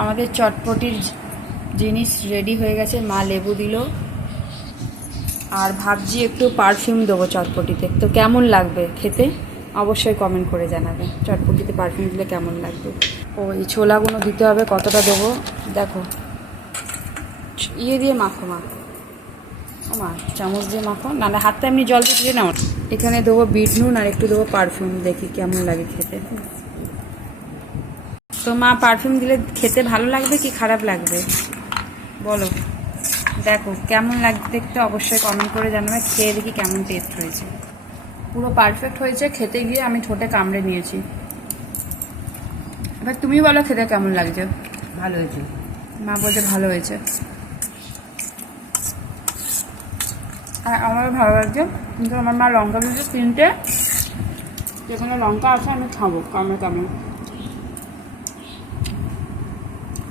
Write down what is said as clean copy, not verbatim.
আমাদের চটপটির জিনিস রেডি হয়ে গেছে। মা লেবু দিল, আর ভাবছি একটু পারফিউম দেবো চটপটিতে। তো কেমন লাগবে খেতে অবশ্যই কমেন্ট করে জানাবে, চটপটিতে পারফিউম দিলে কেমন লাগবে। ও এই ছোলাগুলো দিতে হবে, কতটা দেবো দেখো। ইয়ে দিয়ে মাখো মাখো, ও মা চামচ দিয়ে মাখো, নাহলে হাতটা এমনি জল দিয়ে দিয়ে নাও। এখানে দেবো বিট নুন আর একটু দেবো পারফিউম, দেখি কেমন লাগে খেতে। তো মা পারফিউম দিলে খেতে ভালো লাগবে কি খারাপ লাগবে বলো, দেখো কেমন লাগবে দেখতে অবশ্যই কমেন্ট করে জানাবে। খেয়ে দেখি কেমন টেস্ট হয়েছে। পুরো পারফেক্ট হয়েছে, খেতে গিয়ে আমি ঠোঁটে কামড়ে নিয়েছি। এবার তুমি বলো খেতে কেমন লাগছে। ভালো হয়েছে। মা বলছে ভালো হয়েছে, আর আমারও ভালো লাগছে। কিন্তু আমার মা লঙ্কা দিয়েছে 3টে, যেখানে লঙ্কা আছে আমি খাবো কামড়ে কামড়ে।